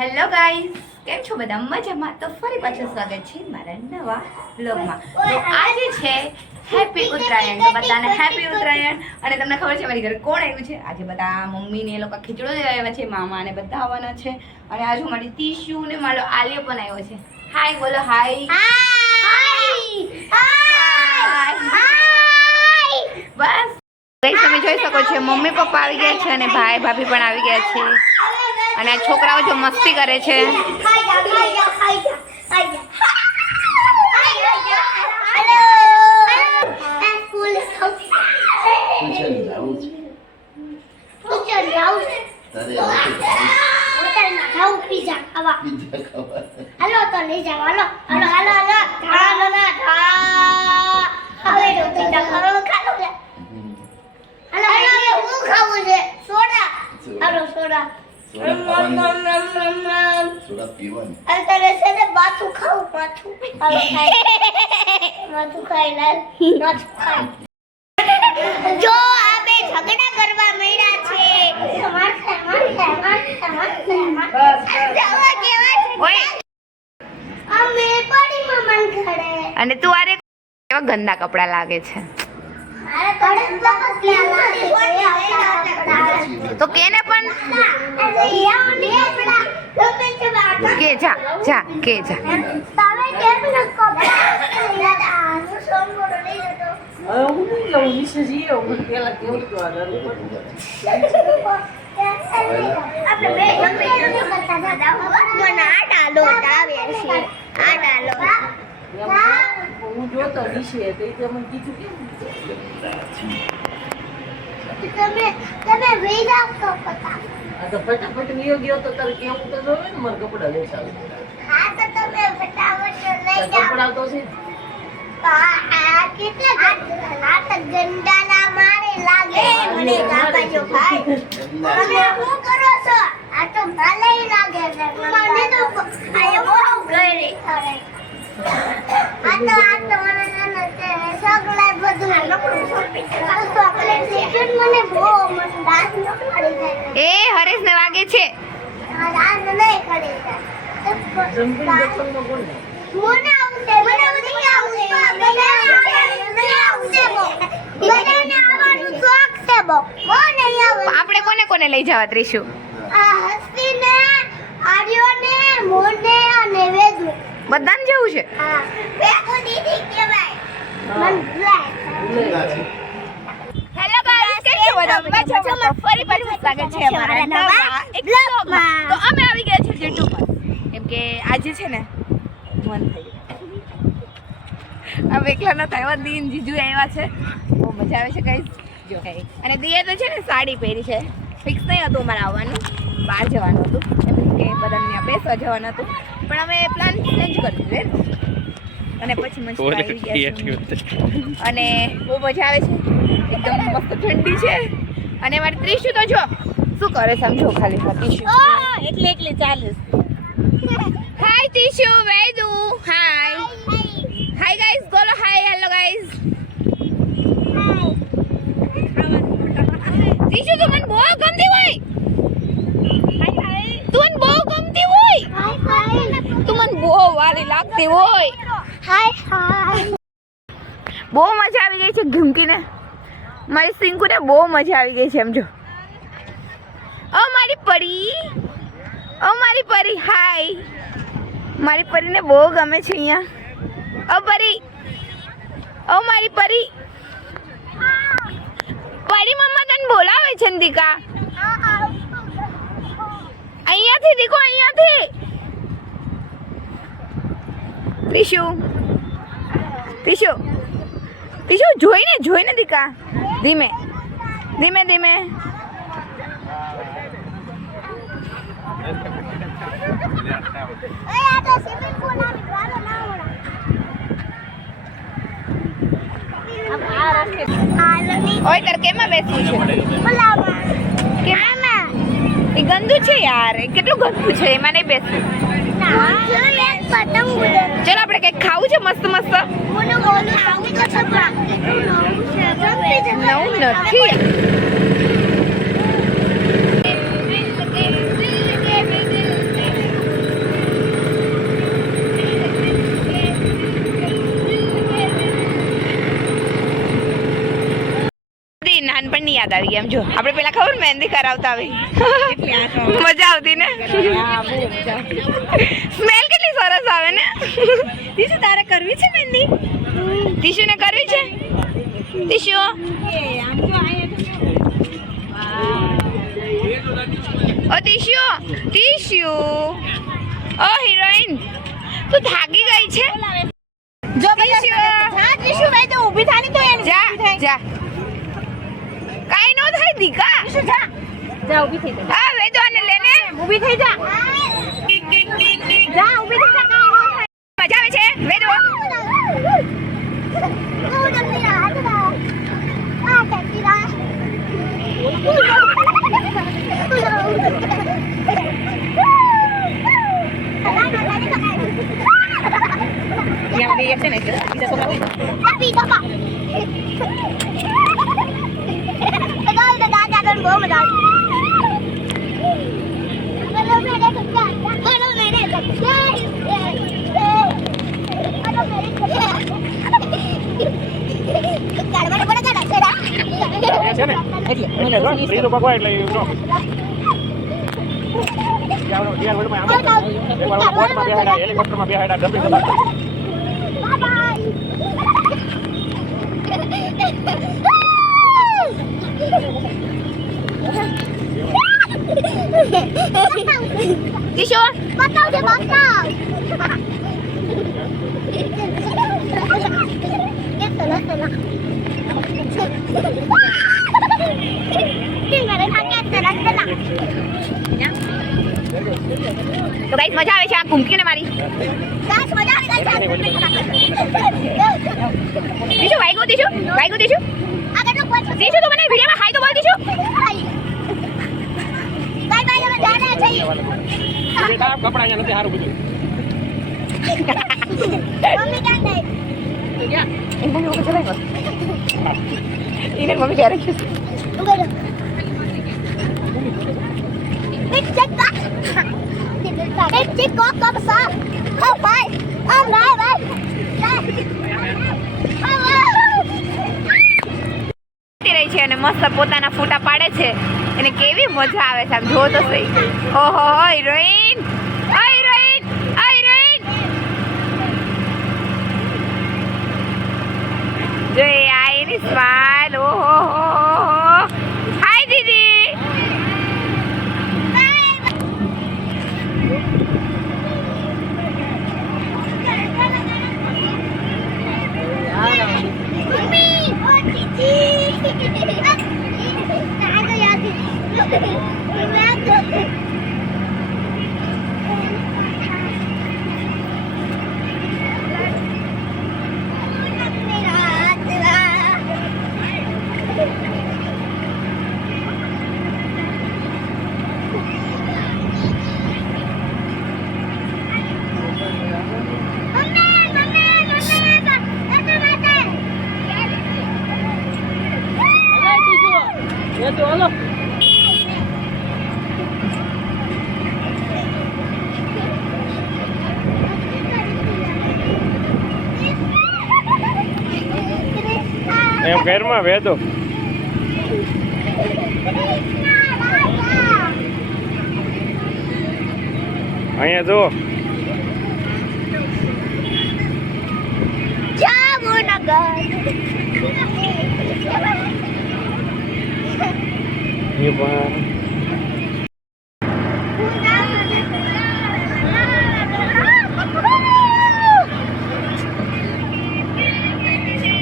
Hello guys, કેમ છો બધા? મજામાં? તો ફરી પાછું સ્વાગત છે મારા નવા વ્લોગમાં. તો આજે છે હેપી ઉત્તરાયણ. તો બધાને હેપી ઉત્તરાયણ. અને તમને ખબર છે મારી ઘરે કોણ આવ્યું છે? આજે બધા મમ્મી ને એ લોકો ખીચડો લેવા આવ્યા છે, મામા ને બધા આવવાના છે. અને આજે મારી તીશુ ને મારો આલિયો પણ આવ્યો છે. હાય બોલો, હાય. બસ ગાઈસ, તમે જોઈ શકો છો મમ્મી પપ્પા આવી ગયા છે અને ભાઈ ભાભી પણ આવી ગયા છે. અને આ છોકરાઓ જો મસ્તી કરે છે. જો આપણે ઝઘડા કરવા મળ્યા છે. અમે પડી મમન ઘરે. અને તું આરે કેવા ગંદા કપડા લાગે છે. તો કેને પણ કે જા જા કે જા. તમે કેમ ન કપડા ફટાફટ વિયો ગયો તો તારે કેવું તો જોવે ને મારા કપડા લઈ ચાલે. હા તો તમે ફટાફટ લઈ જાઓ. કપડા તો છે ગંદા મારે લાગે મને કાપાજો ભાઈ. તમે શું કરો છો? આ તો ભલે લાગે છે મને તો આ બહુ ગરે કરે. આ તો મને છે સગલા બધું ચોકલેટ છે મને બહુ મન દાંત ન ખડી જાય. એ હરેશ ને વાગે છે. આ દાંત નહીં ખડી જાય. જમ્પિંગ જમ્પિંગમાં કોણ ને મને આવશે આપણે કોને કોને લઈ જવા ત્રિશુ? હસ્તીને, આર્યોને, મોને અને વેદુ. બધાને જવું છે? હા, વેદુ દીદી કહેવાય. મન ભૂલાય. હેલો ગાઈસ, કેમ છો બધા? મજામાં? ફરી પાછું સ્વાગત છે અમારા નવા એક વ્લોગમાં. તો અમે આવી ગયા છે જેટુ પર. કેમ કે આજે છે ને મન થઈ ગયું. હવે એકલા ન થાય, દીન જીજુ આવ્યા છે. બહુ મજા આવે છે ગાઈસ. જો અને દિયે તો છે ને સાડી પહેરી છે. ફિક્સ નહીં હતું અમારે આવવાનું, બહાર જવાનું હતું, એમ કે બધાને ત્યાં બેસવા જવાનું હતું. પણ અમે પ્લાન ચેન્જ કરી દીધો અને પછી મસ્ત આવી ગયા છે. અને બહુ મજા આવે છે, એકદમ મસ્ત ઠંડી છે. અને મારી ત્રિશુ તો જો શું કરે સમજો ખાલી. ત્રિશુ એટલે ચાલે. હાય ત્રિશુ, વેદુ, હાય હાય ગાઈસ, બોલો હાય. Hello guys. ત્રિશુ તું મને બહુ ગમતી હોય. તું મને બહુ ગમતી હોય. તું મને બહુ વાલી લાગતી હોય. બહુ મજા આવી ગઈ છે ઘૂમકીને. મારી સિંકુને બહુ મજા આવી ગઈ છે એમ જો. ઓ મારી પરી, ઓ મારી પરી, હાય. મારી પરીને બહુ ગમે છે અહીંયા. ઓ પરી, ઓ મારી પરી. પરી મમ્મા તને બોલાવે છે ને દીકા. અહીંયાથી દીકો, અહીંયાથી. ત્રિશુ, ત્રિશુ, ત્રિશુ જોઈને જોઈને દીકા. ધીમે ધીમે ધીમે. ઓય તાર કેમાં બેસવું છે? કેમાં? એ ગંદુ છે યાર. એ કેટલું ગંદુ છે, એમાં નહીં બેસવું. ચલો આપણે કંઈક ખાવું છે મસ્ત મસ્ત. નવું નથી. યાદ આવી ગઈ એમ જો આપણે પેલા ખબર મહેંદી કરાવતા આવી મજા આવતી ને સ્મેલ કેટલી સરસ આવે ને તીશુ તારે કરવી છે મહેંદી તીશુ ને કરવી છે તીશુ ઓ તીશુ તીશુ ઓ હિરોઈન તું થાકી ગઈ છે જો તીશુ હા તીશુ ભાઈ તો ઊભી થાની તો એને જા જા કાઈ નો થાય દીકા તીશુ જા જા ઊભી થઈ જા હા વેદો આને લેને ઊભી થઈ જા જા ઊભી થઈ જા કાઈ નો થાય મજા આવે છે વેદો yang di sini bisa suka tapi bapak kalau udah ada bom dah kalau mereka kerja kalau mereka kerja kalau mereka kerja sini ini itu pakai lagi bro dia udah main helikopter mah biar ada dumping tempat Tisu, patau dia patau. Dia telah. Tinggal hanya telah. Ya. તો guys મજા આવે છે આ ઘૂમકીને મારી guys મજા આવે દીશુ વાઈગો દીશુ આગળ તો કોઈ દીશુ તો મને વિડિયોમાં હાઈ તો બોલ દીશુ બાય બાય હવે જાને છે બેટા કપડા અહીંયા નથી હારું બધું મમ્મી ક્યાં ગઈ યા એ મમ્મી ઓકે ચલાઈ ગયો ઈને મમ્મી ક્યારે છે Big check that. Big check go besar. Oh bye. Oh bye bye. રહી છે અને મસ્ત પોતાના ફોટા પાડે છે અને કેવી મજા આવે છે આમ જો તો સહી ઓહો હિરોઈન જો આ એની સ્માઈલ ઓહો હાય દીદી એમ ઘરમાં વેદો અહીંયા જો જામનગર